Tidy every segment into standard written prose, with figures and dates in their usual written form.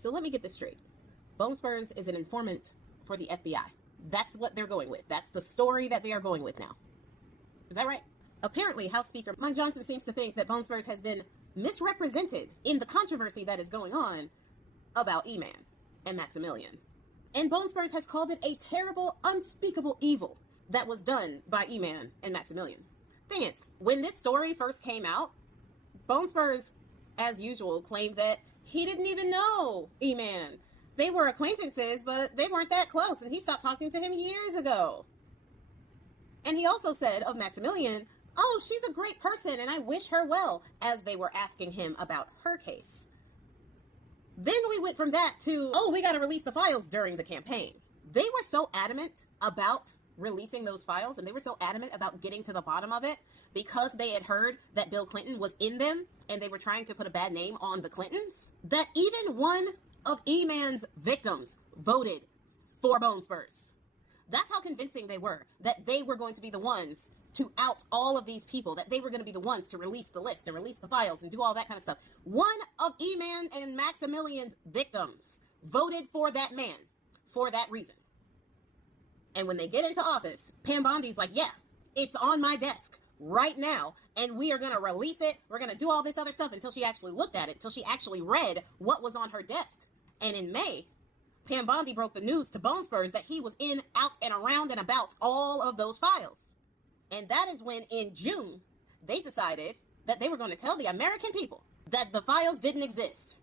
So let me get this straight. Bone Spurs is an informant for the FBI. That's what they're going with. That's the story that they are going with now. Is that right? Apparently, House Speaker Mike Johnson seems to think that Bone Spurs has been misrepresented in the controversy that is going on about E-Man and Maximilian. And Bone Spurs has called it a terrible, unspeakable evil that was done by E-Man and Maximilian. Thing is, when this story first came out, Bone Spurs, as usual, claimed that he didn't even know E-Man. They were acquaintances, but they weren't that close, and he stopped talking to him years ago. And he also said of Maximilian, oh, she's a great person, and I wish her well, as they were asking him about her case. Then we went from that to, oh, we got to release the files during the campaign. They were so adamant about releasing those files, and they were so adamant about getting to the bottom of it because they had heard that Bill Clinton was in them and they were trying to put a bad name on the Clintons, that even one of E-Man's victims voted for Bone Spurs. That's how convincing they were that they were going to be the ones to out all of these people, that they were going to be the ones to release the list, to release the files and do all that kind of stuff. One of E-Man and Maximilian's victims voted for that man for that reason. And when they get into office, Pam Bondi's like, yeah, it's on my desk right now, and we are going to release it. We're going to do all this other stuff until she actually looked at it, until she actually read what was on her desk. And in May, Pam Bondi broke the news to Bone Spurs that he was in, out, and around and about all of those files. And that is when, in June, they decided that they were going to tell the American people that the files didn't exist.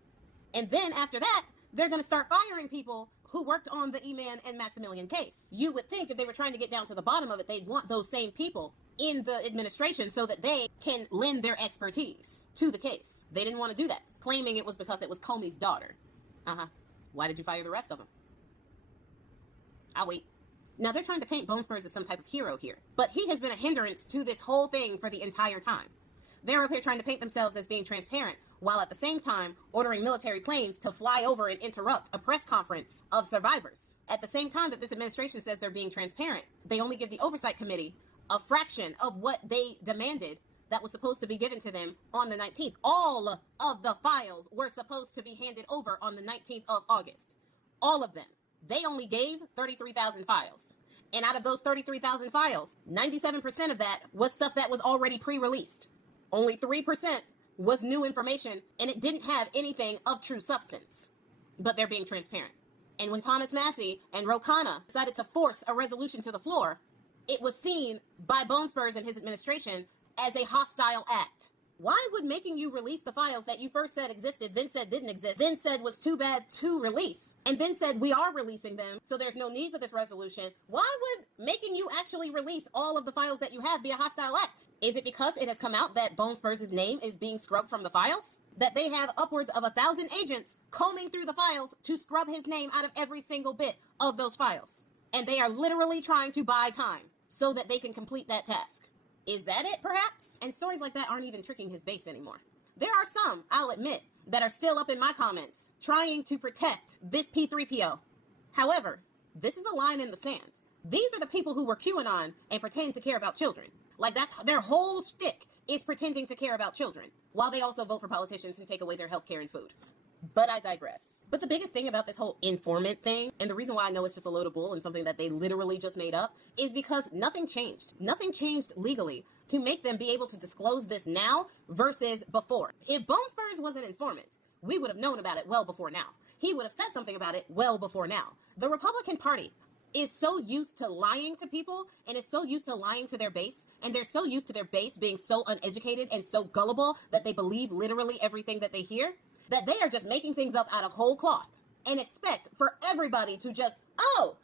And then after that, they're going to start firing people who worked on the E-Man and Maximilian case. You would think if they were trying to get down to the bottom of it, they'd want those same people in the administration so that they can lend their expertise to the case. They didn't want to do that, claiming it was because it was Comey's daughter. Why did you fire the rest of them? I'll wait. Now, they're trying to paint Bone Spurs as some type of hero here, but he has been a hindrance to this whole thing for the entire time. They're up here trying to paint themselves as being transparent, while at the same time ordering military planes to fly over and interrupt a press conference of survivors. At the same time that this administration says they're being transparent, they only give the Oversight Committee a fraction of what they demanded that was supposed to be given to them on the 19th. All of the files were supposed to be handed over on the 19th of August. All of them. They only gave 33,000 files. And out of those 33,000 files, 97% of that was stuff that was already pre-released. Only 3% was new information, and it didn't have anything of true substance. But they're being transparent. And when Thomas Massie and Ro Khanna decided to force a resolution to the floor, it was seen by Bone Spurs and his administration as a hostile act. Why would making you release the files that you first said existed, then said didn't exist, then said was too bad to release, and then said we are releasing them, so there's no need for this resolution, why would making you actually release all of the files that you have be a hostile act? Is it because it has come out that Bone Spurs' name is being scrubbed from the files? That they have upwards of 1,000 agents combing through the files to scrub his name out of every single bit of those files? And they are literally trying to buy time so that they can complete that task. Is that it, perhaps? And stories like that aren't even tricking his base anymore. There are some, I'll admit, that are still up in my comments trying to protect this P3PO. However, this is a line in the sand. These are the people who were QAnon and pretend to care about children. Like, that's their whole shtick, is pretending to care about children, while they also vote for politicians who take away their healthcare and food. But I digress. But the biggest thing about this whole informant thing, and the reason why I know it's just a load of bull and something that they literally just made up, is because nothing changed. Nothing changed legally to make them be able to disclose this now versus before. If Bone Spurs was an informant, we would have known about it well before now. He would have said something about it well before now. The Republican Party is so used to lying to people and is so used to lying to their base, and they're so used to their base being so uneducated and so gullible that they believe literally everything that they hear, that they are just making things up out of whole cloth and expect for everybody to just, oh,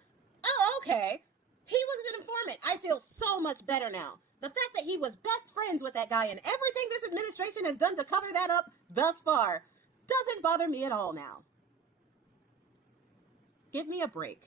okay, he was an informant. I feel so much better now. The fact that he was best friends with that guy and everything this administration has done to cover that up thus far doesn't bother me at all now. Give me a break.